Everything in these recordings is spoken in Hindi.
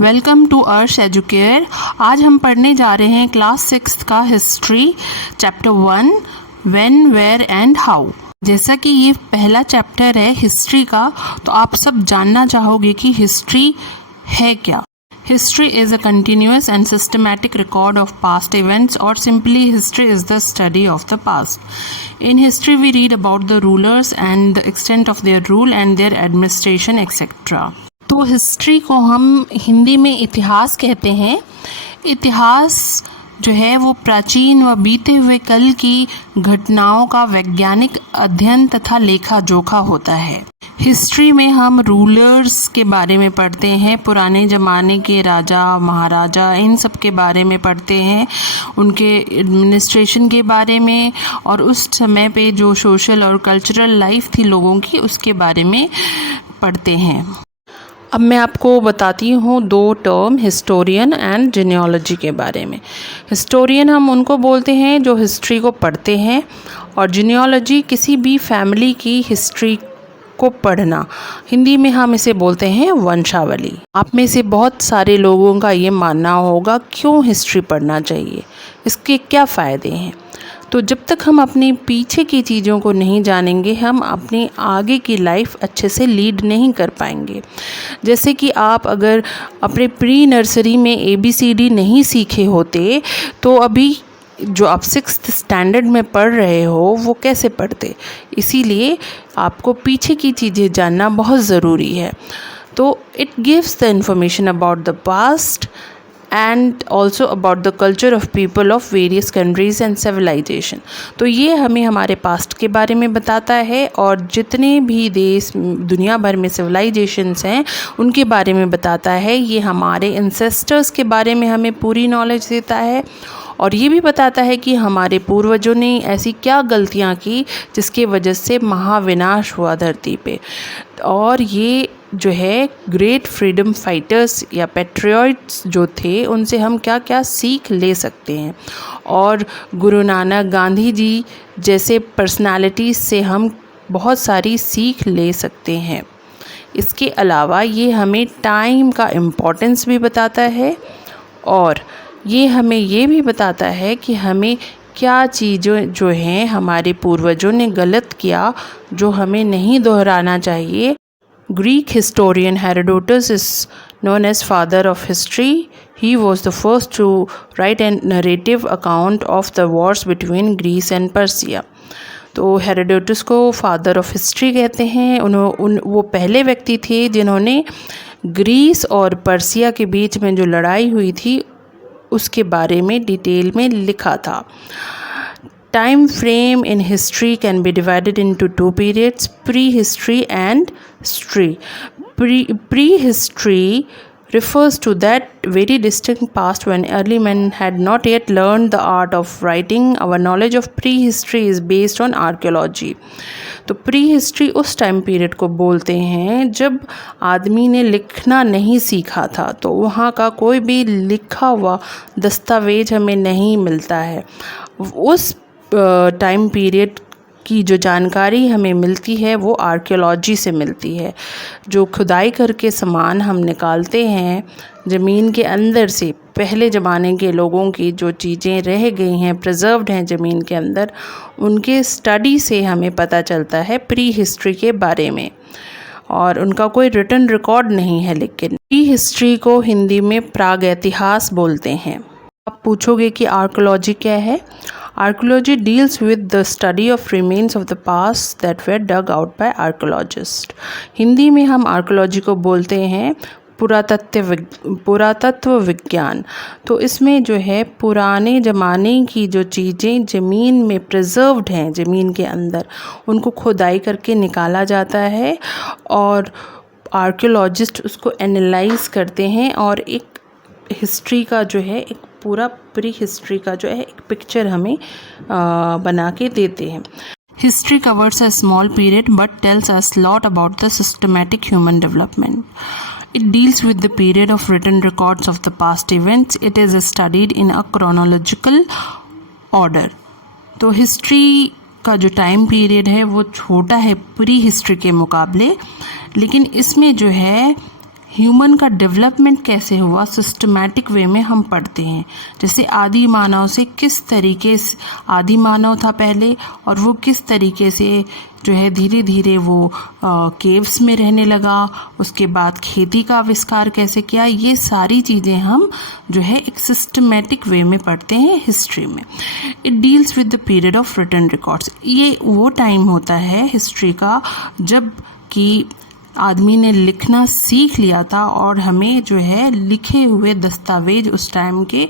वेलकम टू अर्श एजुकेयर। आज हम पढ़ने जा रहे हैं क्लास 6 का history chapter 1 when where and how. जैसा कि ये पहला चैप्टर है हिस्ट्री का, तो आप सब जानना चाहोगे कि हिस्ट्री है क्या। History is a continuous and systematic record of past events, or simply history is the study of the past. In history we read about the rulers and the extent of their rule and their administration etc. तो हिस्ट्री को हम हिंदी में इतिहास कहते हैं। इतिहास जो है वो प्राचीन व बीते हुए कल की घटनाओं का वैज्ञानिक अध्ययन तथा लेखा जोखा होता है। हिस्ट्री में हम रूलर्स के बारे में पढ़ते हैं, पुराने ज़माने के राजा महाराजा इन सब के बारे में पढ़ते हैं, उनके एडमिनिस्ट्रेशन के बारे में, और उस समय पे जो सोशल और कल्चरल लाइफ थी लोगों की उसके बारे में पढ़ते हैं। अब मैं आपको बताती हूँ दो टर्म, हिस्टोरियन एंड जीनियोलॉजी के बारे में। हिस्टोरियन हम उनको बोलते हैं जो हिस्ट्री को पढ़ते हैं, और जीनियोलॉजी किसी भी फैमिली की हिस्ट्री को पढ़ना। हिंदी में हम इसे बोलते हैं वंशावली। आप में से बहुत सारे लोगों का ये मानना होगा क्यों हिस्ट्री पढ़ना चाहिए, इसके क्या फ़ायदे हैं। तो जब तक हम अपनी पीछे की चीज़ों को नहीं जानेंगे हम अपनी आगे की लाइफ अच्छे से लीड नहीं कर पाएंगे। जैसे कि आप अगर अपने प्री नर्सरी में ABCD नहीं सीखे होते तो अभी जो आप 6th स्टैंडर्ड में पढ़ रहे हो वो कैसे पढ़ते। इसीलिए आपको पीछे की चीज़ें जानना बहुत ज़रूरी है। तो it gives the information about the past and also about the culture of people of various countries and civilization। तो ये हमें हमारे पास्ट के बारे में बताता है, और जितने भी देश दुनिया भर में सिविलाइजेशंस हैं उनके बारे में बताता है। ये हमारे एंसेस्टर्स के बारे में हमें पूरी नॉलेज देता है, और ये भी बताता है कि हमारे पूर्वजों ने ऐसी क्या गलतियाँ की जिसके वजह से महाविनाश हुआ धरती पे। और ये जो है ग्रेट फ्रीडम फाइटर्स या पैट्रियट्स जो थे उनसे हम क्या क्या सीख ले सकते हैं, और गुरु नानक गांधी जी जैसे पर्सनालिटीज़ से हम बहुत सारी सीख ले सकते हैं। इसके अलावा ये हमें टाइम का इम्पोर्टेंस भी बताता है, और ये हमें ये भी बताता है कि हमें क्या चीज़ें जो हैं हमारे पूर्वजों ने गलत किया जो हमें नहीं दोहराना चाहिए। Greek historian Herodotus is known as father of history. He was the first to write a narrative account of the wars between Greece and Persia. तो हेरोडोटस को फादर ऑफ हिस्ट्री कहते हैं। वो पहले व्यक्ति थे जिन्होंने ग्रीस और पर्सिया के बीच में जो लड़ाई हुई थी उसके बारे में डिटेल में लिखा था। Time frame in history can be divided into two periods, prehistory and history. Prehistory refers to that very distant past when early men had not yet learned the art of writing. Our knowledge of prehistory is based on archaeology. तो prehistory उस टाइम पीरियड को बोलते हैं जब आदमी ने लिखना नहीं सीखा था, तो वहाँ का कोई भी लिखा हुआ दस्तावेज हमें नहीं मिलता है। उस टाइम पीरियड की जो जानकारी हमें मिलती है वो आर्कियोलॉजी से मिलती है। जो खुदाई करके सामान हम निकालते हैं ज़मीन के अंदर से, पहले ज़माने के लोगों की जो चीज़ें रह गई हैं प्रिजर्व्ड हैं ज़मीन के अंदर, उनके स्टडी से हमें पता चलता है प्री हिस्ट्री के बारे में, और उनका कोई रिटन रिकॉर्ड नहीं है। लेकिन प्री हिस्ट्री को हिंदी में प्रागैतिहास बोलते हैं। आप पूछोगे कि आर्कियोलॉजी क्या है। Archaeology deals with the study of remains of the past that were dug out by archaeologists. Hindi में हम आर्कियोलॉजी को बोलते हैं पुरातत्व विज्ञान। तो इसमें जो है पुराने ज़माने की जो चीज़ें ज़मीन में प्रिजर्व्ड हैं ज़मीन के अंदर, उनको खुदाई करके निकाला जाता है, और आर्कियोलॉजिस्ट उसको एनालाइज करते हैं और एक हिस्ट्री का जो है एक पूरा प्री हिस्ट्री का जो है एक पिक्चर हमें बना के देते हैं। History covers a small period but tells us lot about the systematic human development. It deals with the period of written records of the past events. It is studied in a chronological order. तो हिस्ट्री का जो टाइम पीरियड है वो छोटा है प्री हिस्ट्री के मुकाबले, लेकिन इसमें जो है ह्यूमन का डेवलपमेंट कैसे हुआ सिस्टमैटिक वे में हम पढ़ते हैं। जैसे आदि मानव से किस तरीके से, आदि मानव था पहले और वो किस तरीके से जो है धीरे धीरे वो केव्स में रहने लगा, उसके बाद खेती का आविष्कार कैसे किया, ये सारी चीज़ें हम जो है एक सिस्टमैटिक वे में पढ़ते हैं हिस्ट्री में। It deals with the period of written records. ये वो टाइम होता है हिस्ट्री का जब कि आदमी ने लिखना सीख लिया था और हमें जो है लिखे हुए दस्तावेज उस टाइम के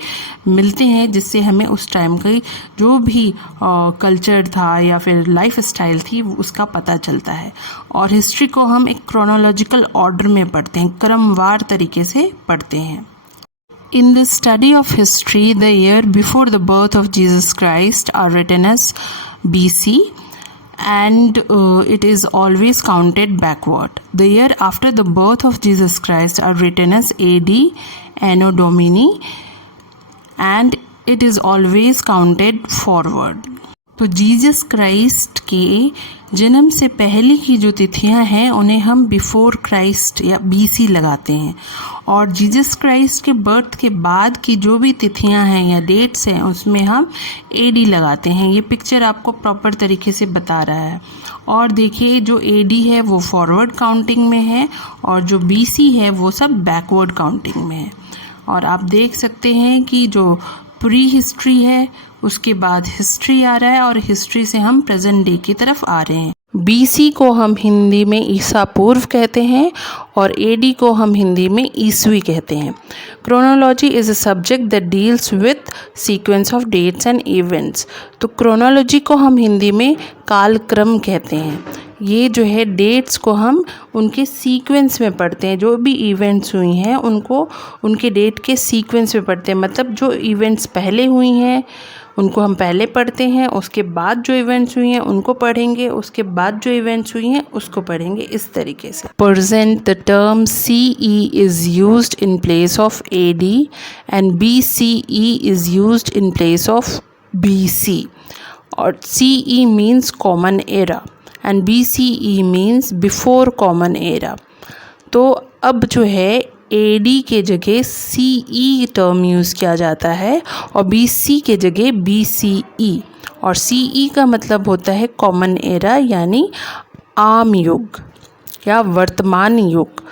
मिलते हैं, जिससे हमें उस टाइम की जो भी कल्चर था या फिर लाइफ स्टाइल थी उसका पता चलता है। और हिस्ट्री को हम एक क्रोनोलॉजिकल ऑर्डर में पढ़ते हैं, क्रमवार तरीके से पढ़ते हैं। In the study of history, the year before the birth of Jesus Christ are written as BC, and it is always counted backward. The year after the birth of Jesus Christ are written as AD, Anno Domini, and it is always counted forward. तो जीसस क्राइस्ट के जन्म से पहले की जो तिथियां हैं उन्हें हम बिफोर क्राइस्ट या बीसी लगाते हैं, और जीसस क्राइस्ट के बर्थ के बाद की जो भी तिथियां हैं या डेट्स हैं उसमें हम एडी लगाते हैं। ये पिक्चर आपको प्रॉपर तरीके से बता रहा है। और देखिए जो एडी है वो फॉरवर्ड काउंटिंग में है और जो बीसी है वो सब बैकवर्ड काउंटिंग में है। और आप देख सकते हैं कि जो प्री हिस्ट्री है उसके बाद हिस्ट्री आ रहा है और हिस्ट्री से हम प्रेजेंट डे की तरफ आ रहे हैं। बीसी को हम हिंदी में ईसा पूर्व कहते हैं और एडी को हम हिंदी में ईसवी कहते हैं। Chronology is a subject that deals with sequence of dates and events. तो क्रोनोलॉजी को हम हिंदी में कालक्रम कहते हैं। ये जो है डेट्स को हम उनके सीक्वेंस में पढ़ते हैं, जो भी इवेंट्स हुई हैं उनको उनके डेट के सीक्वेंस में पढ़ते हैं। मतलब जो इवेंट्स पहले हुई हैं उनको हम पहले पढ़ते हैं, उसके बाद जो इवेंट्स हुई हैं उनको पढ़ेंगे, उसके बाद जो इवेंट्स हुई हैं उसको पढ़ेंगे, इस तरीके से। Present the term CE is used in place of AD and BCE is used in place of BC। और CE means common era and BCE means before common era. तो अब जो है AD के जगह CE टर्म यूज़ किया जाता है और BC के जगह BCE। और CE का मतलब होता है कॉमन एरा यानी आम युग या वर्तमान युग।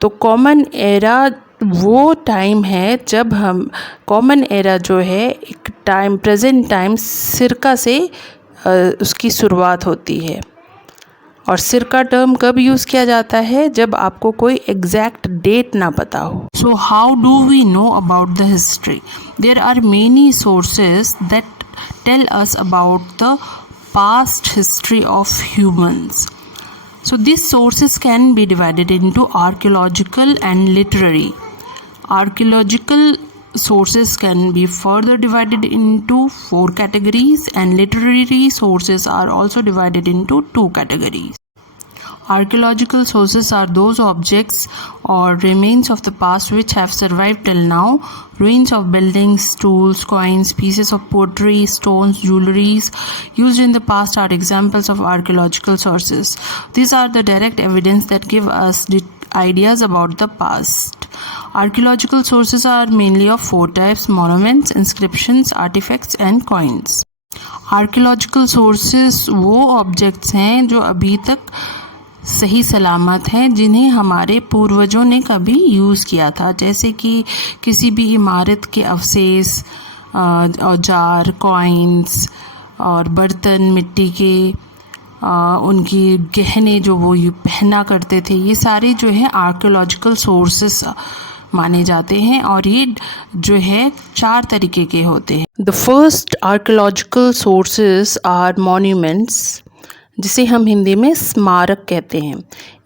तो कॉमन एरा वो टाइम है जब हम, कॉमन एरा जो है एक टाइम, प्रेजेंट टाइम सिरका से उसकी शुरुआत होती है। और सिरका टर्म कब यूज़ किया जाता है? जब आपको कोई एग्जैक्ट डेट ना पता हो। So how do we know about the history? There are many sources that tell us about the past history of humans. So these sources can be divided into archaeological and literary. Archaeological sources can be further divided into 4 categories, and literary sources are also divided into 2 categories. Archaeological sources are those objects or remains of the past which have survived till now. Ruins of buildings, tools, coins, pieces of pottery, stones, jewelries used in the past are examples of archaeological sources. These are the direct evidence that give us ideas about the past. Archaeological sources are mainly of 4 types: monuments, inscriptions, artifacts and coins. Archaeological sources वो objects हैं जो अभी तक सही सलामत हैं, जिन्हें हमारे पूर्वजों ने कभी यूज़ किया था, जैसे कि किसी भी इमारत के अवशेष, औजार, कॉइन्स और बर्तन मिट्टी के, उनके गहने जो वो पहना करते थे, ये सारे जो है आर्कियोलॉजिकल सोर्सेस माने जाते हैं। और ये जो है 4 तरीके के होते हैं। The first archaeological sources are monuments, जिसे हम हिंदी में स्मारक कहते हैं।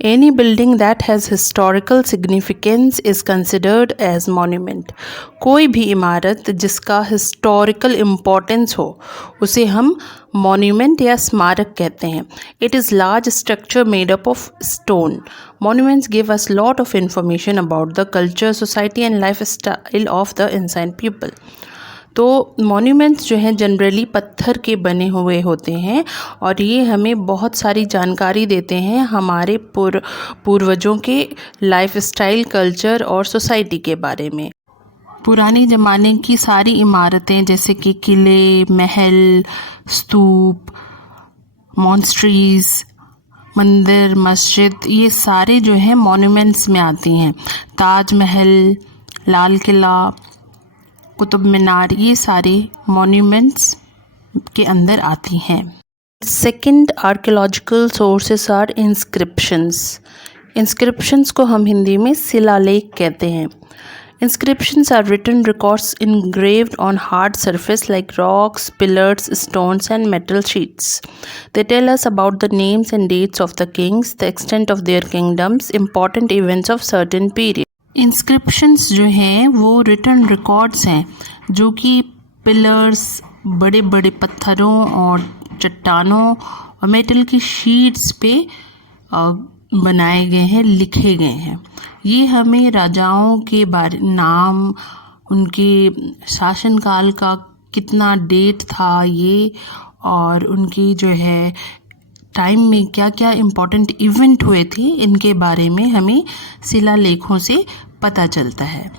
Any building that has historical significance is considered as monument. कोई भी इमारत जिसका हिस्टोरिकल इम्पोर्टेंस हो उसे हम मॉन्यूमेंट या स्मारक कहते हैं। It is large structure made up of stone. Monuments give us lot of information about the culture, society and lifestyle of the ancient people. तो मॉन्यूमेंट्स जो हैं जनरली पत्थर के बने हुए होते हैं और ये हमें बहुत सारी जानकारी देते हैं हमारे पूर्वजों के लाइफस्टाइल, कल्चर और सोसाइटी के बारे में। पुराने ज़माने की सारी इमारतें जैसे कि किले, महल, स्तूप, मॉन्स्ट्रीज, मंदिर, मस्जिद, ये सारे जो हैं मॉन्यूमेंट्स में आती हैं। ताजमहल, लाल किला, कुतुब मीनार, ये सारे मॉन्यूमेंट्स के अंदर आती हैं। Second archaeological sources are inscriptions. Inscriptions को हम हिंदी में शिलालेख कहते हैं। Inscriptions are written records engraved on hard surface like rocks, pillars, stones and metal sheets. They tell us about the names and dates of the kings, the extent of their kingdoms, important events of certain period. Inscriptions जो हैं वो written records हैं जो कि pillars, बड़े बड़े पत्थरों और चट्टानों और मेटल की शीट्स पे बनाए गए हैं, लिखे गए हैं। ये हमें राजाओं के बारे, नाम, उनके शासनकाल का कितना डेट था ये, और उनकी जो है टाइम में क्या क्या इम्पोर्टेंट इवेंट हुए थे, इनके बारे में हमें शिलालेखों से पता चलता है।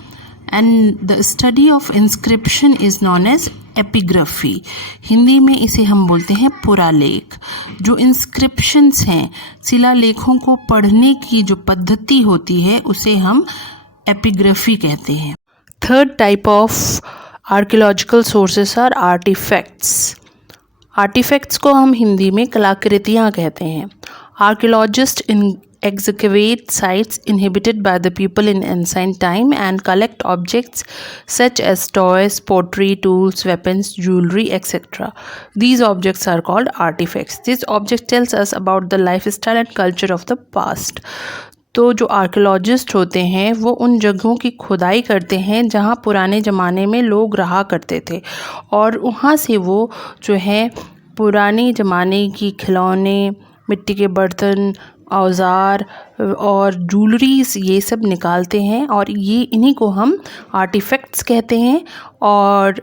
And the study of inscription is known as epigraphy. Hindi में इसे हम बोलते हैं पुरालेख। जो इंस्क्रिप्शंस हैं, शिलालेखों को पढ़ने की जो पद्धति होती है उसे हम एपिग्राफी कहते हैं। Third type of archaeological sources are artefacts. Artefacts को हम हिंदी में कलाकृतियाँ कहते हैं। Archaeologist excavate sites inhabited by the people in ancient time and collect objects such as toys, pottery, tools, weapons, jewelry, etc. These objects are called artifacts. These objects tells us about the lifestyle and culture of the past. तो जो आर्कियोलॉजिस्ट होते हैं वो उन जगहों की खुदाई करते हैं जहाँ पुराने ज़माने में लोग रहा करते थे, और वहाँ से वो जो है पुराने ज़माने की खिलौने, मिट्टी के बर्तन, औज़ार और ज्वेलरीज, ये सब निकालते हैं, और ये इन्हीं को हम आर्टिफैक्ट्स कहते हैं। और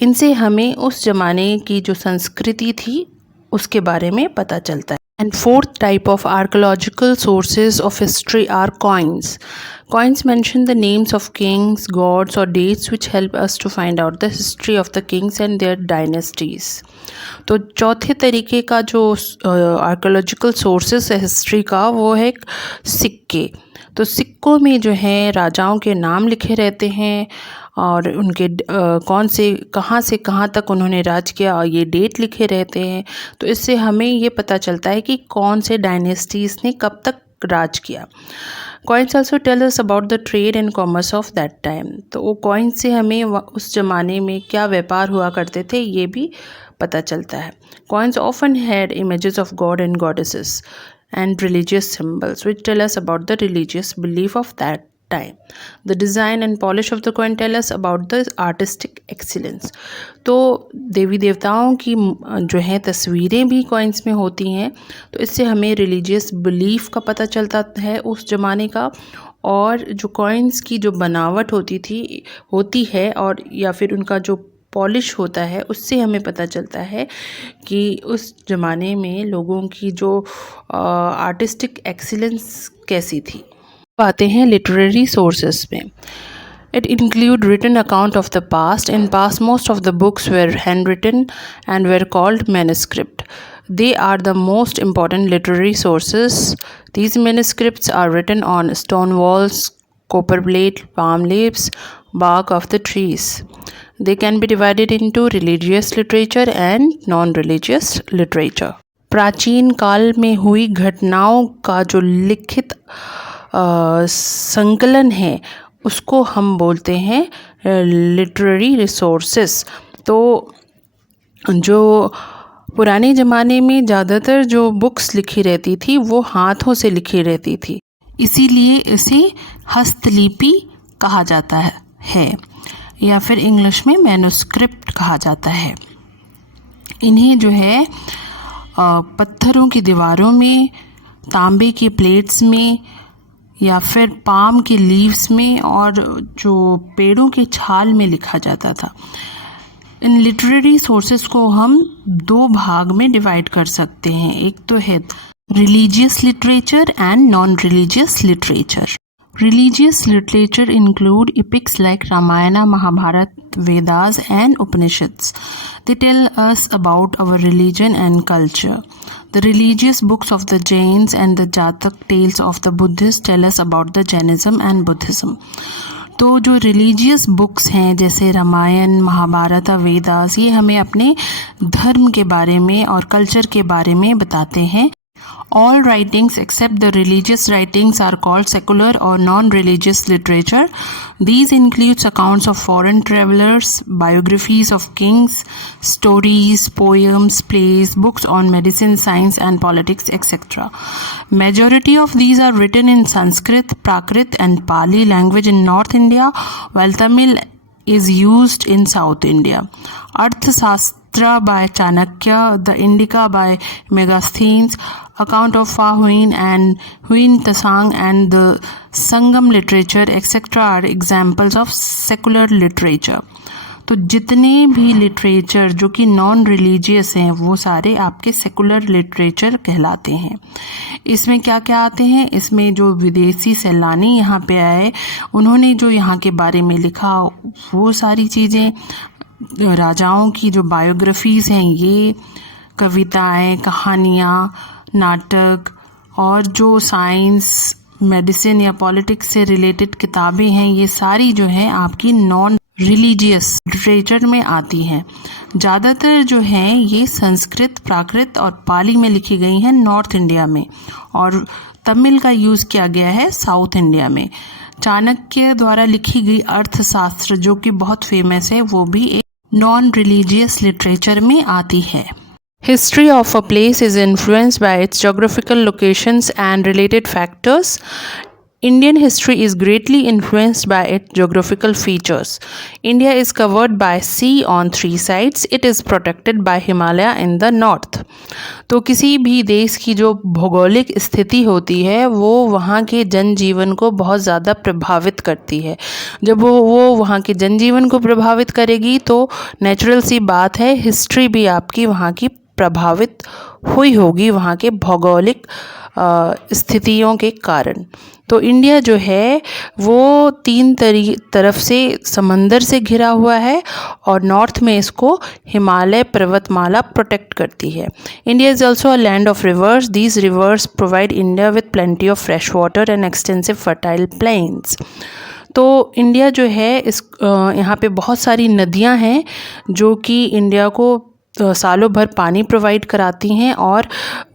इनसे हमें उस ज़माने की जो संस्कृति थी उसके बारे में पता चलता है। And fourth type of archaeological sources of history are coins. Coins mention the names of kings, gods or dates which help us to find out the history of the kings and their dynasties. तो चौथे तरीके का जो आर्कियोलॉजिकल सोर्सेस है हिस्ट्री का, वो है सिक्के। तो सिक्कों में जो है राजाओं के नाम लिखे रहते हैं और उनके कौन से कहाँ तक उन्होंने राज किया, और ये डेट लिखे रहते हैं। तो इससे हमें ये पता चलता है कि कौन से डायनेस्टीज़ ने कब तक राज किया। Coins also tell us about the trade and commerce of that time. तो वो कॉइन्स से हमें उस ज़माने में क्या व्यापार हुआ करते थे ये भी पता चलता है। Coins often had images of God and goddesses and religious symbols which tell us about the religious belief of that time. The design and polish of the coin tell us about the artistic excellence. तो देवी देवताओं की जो है तस्वीरें भी कॉइन्स में होती हैं, तो इससे हमें रिलीजियस बिलीफ का पता चलता है उस ज़माने का। और जो कॉइन्स की जो बनावट होती है और या फिर उनका जो पॉलिश होता है, उससे हमें पता चलता है कि उस ज़माने में लोगों की जो आर्टिस्टिक एक्सीलेंस कैसी थी। आते हैं लिटरेरी सोर्सेस में। It include written account of the past. In past, most of the books were handwritten and were called manuscript. They are the most important literary sources. These manuscripts are written on stone walls, copper plate, palm leaves, bark of the trees. They can be divided into religious literature and non-religious literature. प्राचीन काल में हुई घटनाओं का जो लिखित संकलन है उसको हम बोलते हैं लिटरेरी रिसोर्सेस। तो जो पुराने ज़माने में ज़्यादातर जो बुक्स लिखी रहती थी वो हाथों से लिखी रहती थी, इसीलिए इसे हस्तलिपि कहा जाता है या फिर इंग्लिश में मैन्युस्क्रिप्ट कहा जाता है। इन्हें जो है पत्थरों की दीवारों में, तांबे की प्लेट्स में या फिर पाम के लीव्स में और जो पेड़ों के छाल में लिखा जाता था। इन लिटरेरी सोर्सेस को हम दो भाग में डिवाइड कर सकते हैं. एक तो है religious literature and non religious literature. Religious literature include epics like Ramayana, Mahabharata, Vedas and Upanishads. They tell us about our religion and culture. The religious books of the Jains and the Jatak tales of the Buddhists tell us about the Jainism and Buddhism. तो जो रिलीजियस बुक्स हैं जैसे रामायण, महाभारत, वेदास, ये हमें अपने धर्म के बारे में और कल्चर के बारे में बताते हैं. All writings except the religious writings are called secular or non-religious literature. These includes accounts of foreign travelers, biographies of kings, stories, poems, plays, books on medicine, science and politics, etc. Majority of these are written in Sanskrit, Prakrit and Pali language in North India, while Tamil is used in South India. Arthashastra by Chanakya, the Indica by Megasthenes, account of Fa Huin and Huin Tsang and the Sangam literature etc. are examples of secular literature. तो जितने भी लिटरेचर जो कि नॉन रिलीजियस हैं वो सारे आपके सेकुलर लिटरेचर कहलाते हैं. इसमें क्या क्या आते हैं? इसमें जो विदेशी सैलानी यहाँ पे आए उन्होंने जो यहाँ के बारे में लिखा वो सारी चीज़ें, राजाओं की जो बायोग्राफीज़ हैं ये, कविताएं, कहानियाँ, नाटक और जो साइंस, मेडिसिन या पॉलिटिक्स से रिलेटेड किताबें हैं ये सारी जो है आपकी नॉन रिलीजियस लिटरेचर में आती हैं. ज़्यादातर जो है ये संस्कृत, प्राकृत और पाली में लिखी गई हैं नॉर्थ इंडिया में, और तमिल का यूज़ किया गया है साउथ इंडिया में. चाणक्य द्वारा लिखी गई अर्थशास्त्र जो कि बहुत फेमस है वो भी एक नॉन रिलीजियस लिटरेचर में आती है. History of a place is influenced by its geographical locations and related factors. Indian history is greatly influenced by its geographical features. India is covered by sea on 3 sides. It is protected by Himalaya in the north. तो किसी भी देश की जो भौगोलिक स्थिति होती है वो वहाँ के जनजीवन को बहुत ज़्यादा प्रभावित करती है. जब वो वहाँ के जनजीवन को प्रभावित करेगी तो नेचुरल सी बात है हिस्ट्री भी आपकी वहाँ की प्रभावित हुई होगी वहाँ के भौगोलिक स्थितियों के कारण. तो इंडिया जो है वो 3 तरफ से समंदर से घिरा हुआ है और नॉर्थ में इसको हिमालय पर्वतमाला प्रोटेक्ट करती है. India is also a land of reverse. These rivers provide India with plenty of fresh water and extensive fertile planes. तो इंडिया जो है इस यहाँ पे बहुत सारी नदियाँ हैं जो कि इंडिया को सालों भर पानी प्रोवाइड कराती हैं और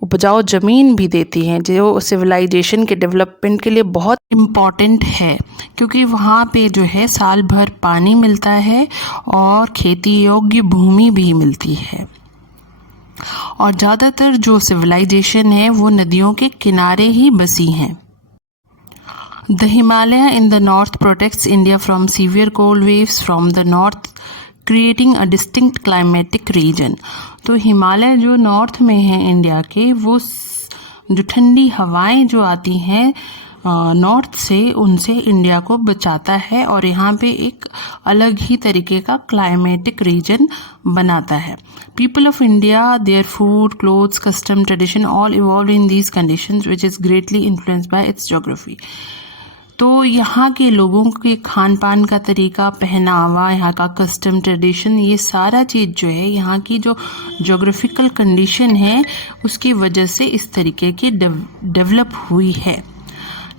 उपजाऊ ज़मीन भी देती हैं जो सिविलाइजेशन के डेवलपमेंट के लिए बहुत इम्पॉर्टेंट है, क्योंकि वहाँ पे जो है साल भर पानी मिलता है और खेती योग्य भूमि भी मिलती है. और ज़्यादातर जो सिविलाइजेशन है वो नदियों के किनारे ही बसी हैं. The Himalaya in the north protects India from severe cold waves from the north, creating a distinct climatic region. तो हिमालय जो नॉर्थ में है इंडिया के, वो जो ठंडी हवाएं जो आती हैं नॉर्थ से, उनसे इंडिया को बचाता है और यहाँ पे एक अलग ही तरीके का क्लाइमेटिक रीजन बनाता है. People of India, their food, clothes, custom, tradition all evolve in these conditions which is greatly influenced by it's geography. तो यहाँ के लोगों के खान पान का तरीका, पहनावा, यहाँ का कस्टम, ट्रेडिशन, ये सारा चीज़ जो है यहाँ की जो ज्योग्राफिकल कंडीशन है उसकी वजह से इस तरीके की डेवलप हुई है.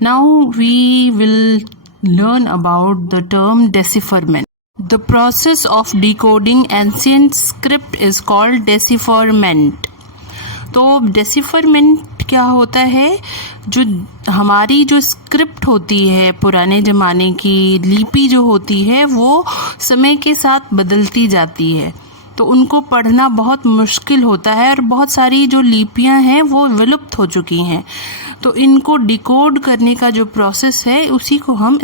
Now we will learn about the term decipherment. The process of decoding ancient script is called decipherment. तो डेसिफरमेंट क्या होता है? जो हमारी जो स्क्रिप्ट होती है, पुराने ज़माने की लिपि जो होती है, वो समय के साथ बदलती जाती है, तो उनको पढ़ना बहुत मुश्किल होता है और बहुत सारी जो लिपियां हैं वो विलुप्त हो चुकी हैं. तो इनको डिकोड करने का जो प्रोसेस है उसी को हम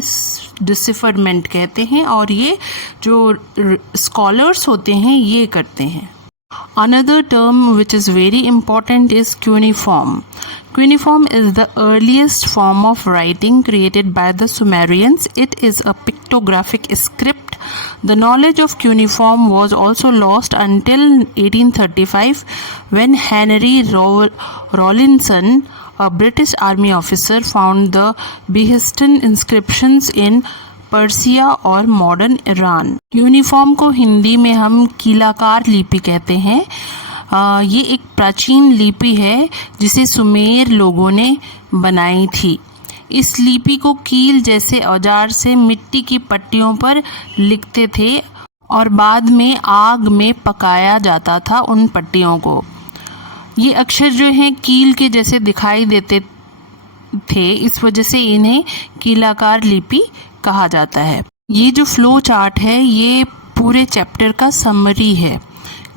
डिसिफरमेंट कहते हैं और ये जो स्कॉलर्स होते हैं ये करते हैं. Another term which is very important is cuneiform. Cuneiform is the earliest form of writing created by the Sumerians. It is a pictographic script The knowledge of cuneiform was also lost until 1835 when Henry Rawlinson, a British army officer, found the Behistun inscriptions in Persia और मॉडर्न ईरान। यूनिफॉर्म को हिंदी में हम कीलाकार लिपि कहते हैं। ये एक प्राचीन लिपि है जिसे सुमेर लोगों ने बनाई थी। इस लिपि को कील जैसे औजार से मिट्टी की पट्टियों पर लिखते थे और बाद में आग में पकाया जाता था उन पट्टियों को। ये अक्षर जो हैं कील के जैसे दिखाई देते थे, इस वजह से इन्हें कीलाकार लिपि कहा जाता है। ये जो फ्लो चार्ट है ये पूरे चैप्टर का समरी है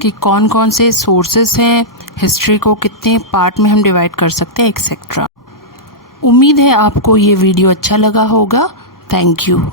कि कौन कौन से सोर्सेस हैं, हिस्ट्री को कितने पार्ट में हम डिवाइड कर सकते हैं, एक्सेट्रा। उम्मीद है आपको ये वीडियो अच्छा लगा होगा। Thank you.